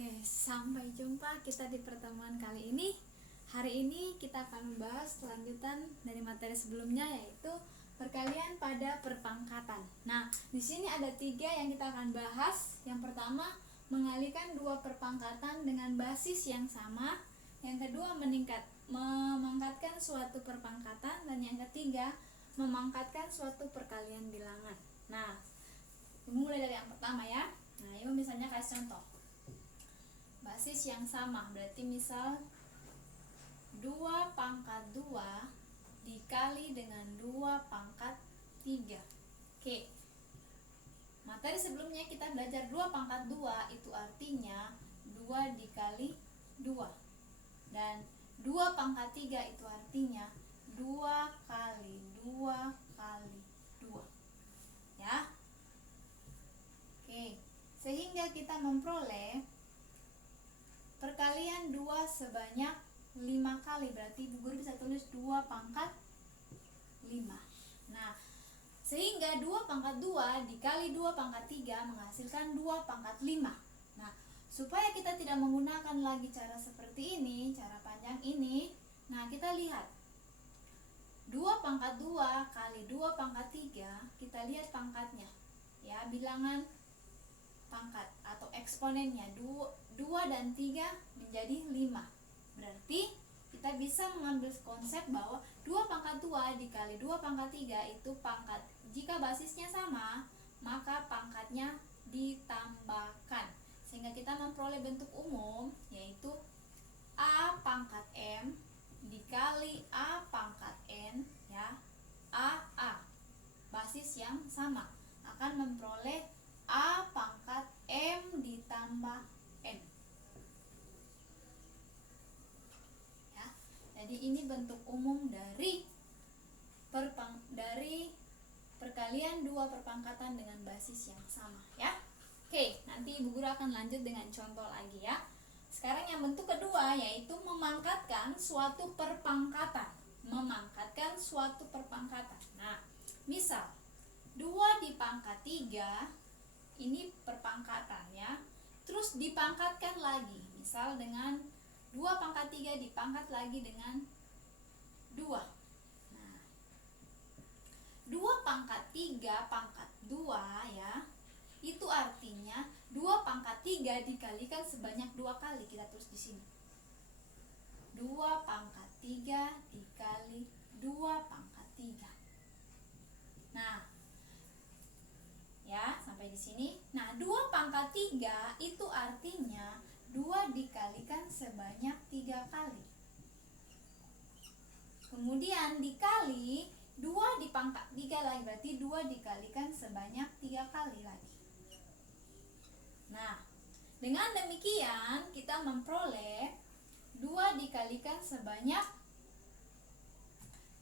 Oke, sampai jumpa kita di pertemuan kali ini. Hari ini kita akan membahas lanjutan dari materi sebelumnya, yaitu perkalian pada perpangkatan. Nah, di sini ada 3 yang kita akan bahas. Yang pertama, mengalikan 2 perpangkatan dengan basis yang sama. Yang kedua, memangkatkan suatu perpangkatan. Dan yang ketiga, memangkatkan suatu perkalian bilangan. Nah, mulai dari yang pertama ya. Nah, ini misalnya kasih contoh. Basis yang sama, berarti misal 2 pangkat 2 dikali dengan 2 pangkat 3. Oke, materi sebelumnya kita belajar 2 pangkat 2 itu artinya 2 dikali 2, dan 2 pangkat 3 itu artinya 2 kali 2 kali 2 ya. Oke, sehingga kita memperoleh perkalian 2 sebanyak 5 kali, berarti Ibu Guru bisa tulis 2 pangkat 5. Nah, sehingga 2 pangkat 2 dikali 2 pangkat 3 menghasilkan 2 pangkat 5. Nah, supaya kita tidak menggunakan lagi cara seperti ini, cara panjang ini, nah kita lihat 2 pangkat 2 kali 2 pangkat 3, kita lihat pangkatnya ya, bilangan pangkat atau eksponennya 2 dan 3 menjadi 5. Berarti kita bisa mengambil konsep bahwa 2 pangkat 2 dikali 2 pangkat 3 itu pangkat. Jika basisnya sama, maka pangkatnya ditambahkan. Sehingga kita memperoleh bentuk umum, yaitu A pangkat M dikali A pangkat N ya. A basis yang sama akan memperoleh A pangkat M ditambah N ya. Jadi ini bentuk umum dari perkalian 2 perpangkatan dengan basis yang sama ya. Oke, nanti Ibu Guru akan lanjut dengan contoh lagi ya. Sekarang yang bentuk kedua, yaitu memangkatkan suatu perpangkatan. Memangkatkan suatu perpangkatan. Nah, misal 2 dipangkat 3, ini perpangkatan ya. Terus dipangkatkan lagi, misal dengan 2 pangkat 3 dipangkat lagi dengan 2. Nah, 2 pangkat 3 pangkat 2 ya, itu artinya 2 pangkat 3 dikalikan sebanyak 2 kali. Kita tulis di sini 2 pangkat 3 dikali 2 pangkat 3. Nah ya, sampai di sini. Nah, 2 pangkat 3 itu artinya 2 dikalikan sebanyak 3 kali. Kemudian dikali 2 dipangkat 3 lagi, berarti 2 dikalikan sebanyak 3 kali lagi. Nah, dengan demikian kita memperoleh 2 dikalikan sebanyak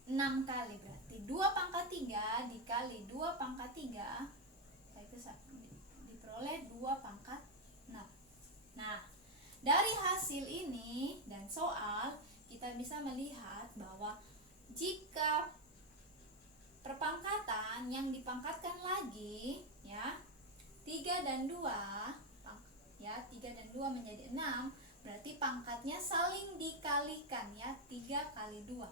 6 kali, berarti 2 pangkat 3 dikali 2 pangkat 3 itu diperoleh 2 pangkat 6. Nah, dari hasil ini dan soal kita bisa melihat bahwa jika perpangkatan yang dipangkatkan lagi ya, 3 dan 2 ya, 3 dan 2 menjadi 6, berarti pangkatnya saling dikalikan ya, 3 kali 2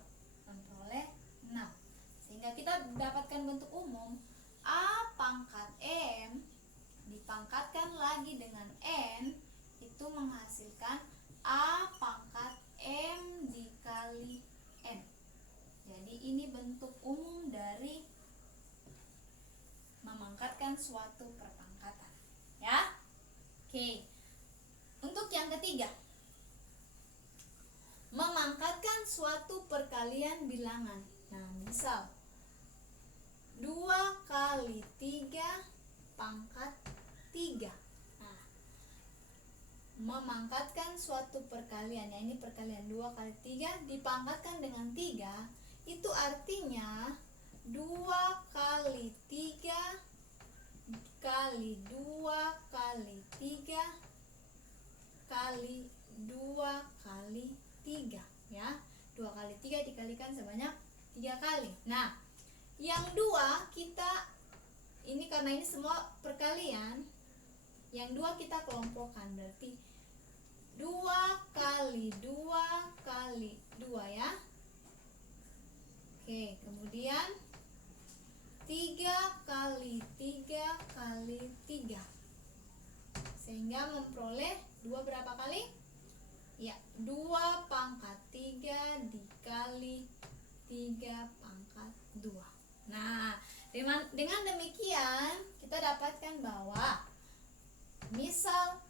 memperoleh 6. Sehingga kita dapatkan bentuk umum A pangkat M dipangkatkan lagi dengan N itu menghasilkan A pangkat M dikali N. Jadi ini bentuk umum dari memangkatkan suatu perpangkatan ya. Oke, untuk yang ketiga, memangkatkan suatu perkalian bilangan. Nah, misal 2 kali 3 pangkat 3. Nah, memangkatkan suatu perkalian ya, ini perkalian 2 kali 3 dipangkatkan dengan 3, itu artinya 2 kali 3 kali 2 kali 3 kali 2 kali 3 ya. 2 kali 3 dikalikan sebanyak 3 kali. Nah, yang 2 kita ini karena ini semua perkalian, yang 2 kita kelompokkan, berarti 2 kali 2 kali 2 ya. Oke, kemudian 3 kali 3 kali 3. Sehingga memperoleh 2 berapa kali? Ya, 2 pangkat 3 dikali 3 pangkat 2. Nah, dengan demikian kita dapatkan bahwa misal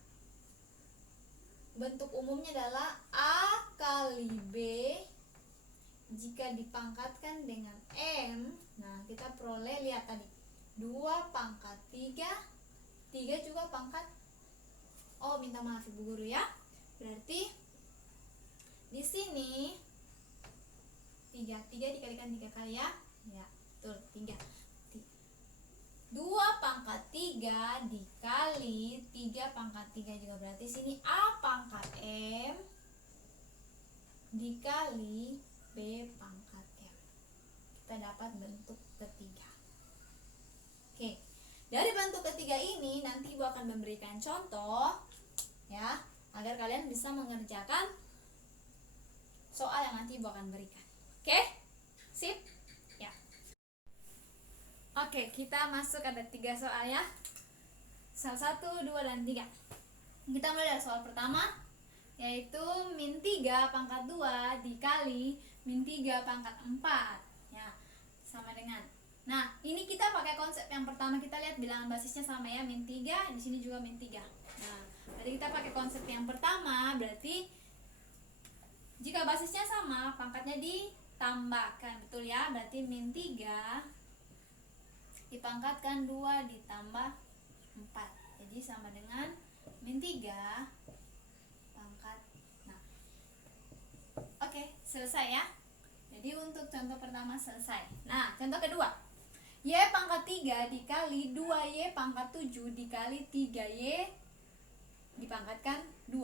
bentuk umumnya adalah A kali B jika dipangkatkan dengan M. Nah, kita peroleh, lihat tadi 2 pangkat 3 juga pangkat, oh minta maaf Ibu Guru ya, berarti di sini 3 dikalikan 3 kali ya. Ya, betul, 3. 2 pangkat 3 dikali 3 pangkat 3 juga berarti sini A pangkat M dikali B pangkat M. Kita dapat bentuk ketiga. Oke, dari bentuk ketiga ini nanti Ibu akan memberikan contoh ya, agar kalian bisa mengerjakan soal yang nanti Ibu akan berikan. Oke, sip ya. Oke, kita masuk, ada 3 soal ya. Soal 1, 2, dan 3. Kita mulai dari soal pertama, yaitu min 3 pangkat 2 dikali min 3 pangkat 4 ya, sama dengan. Nah, ini kita pakai konsep yang pertama, kita lihat bilangan basisnya sama ya, min 3, di sini juga min 3. Nah, berarti kita pakai konsep yang pertama, berarti jika basisnya sama, pangkatnya ditambahkan, betul ya? Berarti min 3 dipangkatkan 2 ditambah 4, jadi sama dengan min 3 pangkat. Nah, oke, selesai ya. Jadi untuk contoh pertama selesai. Nah, contoh kedua, Y pangkat 3 dikali 2Y pangkat 7 dikali 3Y dipangkatkan 2.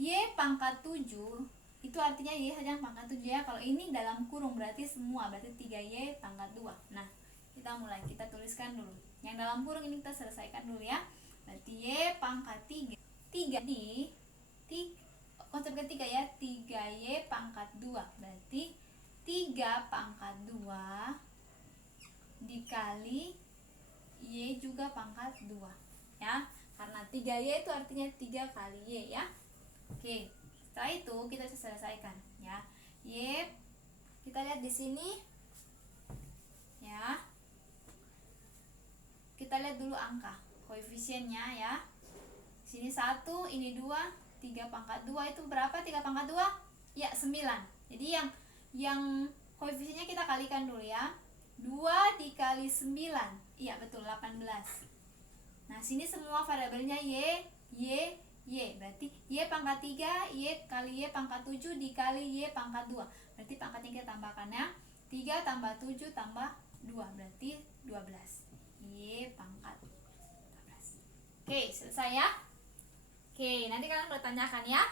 Y pangkat 7 itu artinya Y saja yang pangkat 7 ya. Kalau ini dalam kurung berarti semua, berarti 3Y pangkat 2. Nah, kita mulai, kita tuliskan dulu. Yang dalam kurung ini kita selesaikan dulu ya. Berarti Y pangkat 3 di konsep ketiga ya, 3Y pangkat 2. Berarti 3 pangkat 2 dikali Y juga pangkat 2 ya. Karena 3Y itu artinya 3 kali Y ya. Oke, setelah itu kita bisa selesaikan ya. Y kita lihat di sini ya. Kita lihat dulu angka koefisiennya ya. Sini 1, ini 2, 3 pangkat 2 itu berapa? 3 pangkat 2? Ya, 9. Jadi yang koefisiennya kita kalikan dulu ya. 2 dikali 9. Iya, betul, 18. Nah, sini semua variabelnya Y. Berarti Y pangkat 3, Y kali Y pangkat 7 dikali Y pangkat 2. Berarti pangkatnya kita tambahkan ya. 3 tambah 7 tambah 2, berarti 12. Y pangkat 12. Oke, selesai ya. Oke, nanti kalian bertanyakan ya.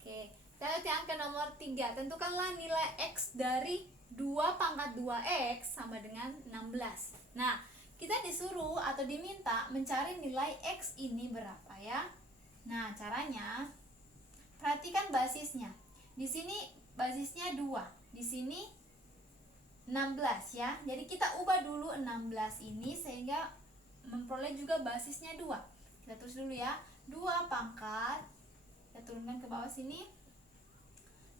Oke, kita lihat yang ke nomor 3. Tentukanlah nilai X dari 2 pangkat 2X sama dengan 16. Nah, kita disuruh atau diminta mencari nilai X ini berapa ya. Nah, caranya perhatikan basisnya. Di sini basisnya 2, di sini 16 ya. Jadi kita ubah dulu 16 ini sehingga memperoleh juga basisnya 2. Kita tulis dulu ya. 2 pangkat, kita turunkan ke bawah sini,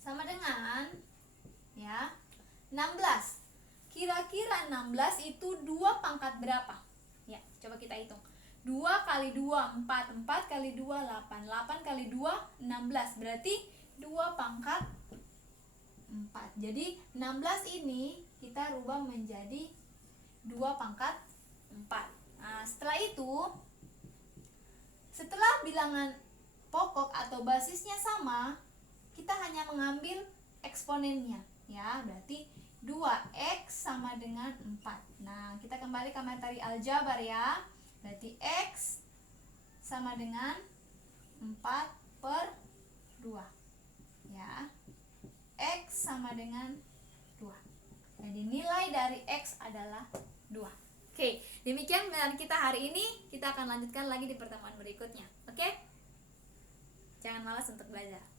sama dengan ya 16. Kira-kira 16 itu 2 pangkat berapa? Ya, coba kita hitung. 2 kali 2, 4. 4 kali 2, 8. 8 kali 2, 16. Berarti 2 pangkat 4. Jadi 16 ini kita rubah menjadi 2 pangkat 4. Nah, setelah itu, setelah bilangan pokok atau basisnya sama, kita hanya mengambil eksponennya ya. Berarti 2X sama dengan 4. Nah, kita kembali ke materi aljabar ya. Berarti X sama dengan 4/2 ya. X sama dengan 2. Jadi nilai dari X adalah 2. Oke, demikian pembelajaran kita hari ini. Kita akan lanjutkan lagi di pertemuan berikutnya. Oke? Jangan malas untuk belajar.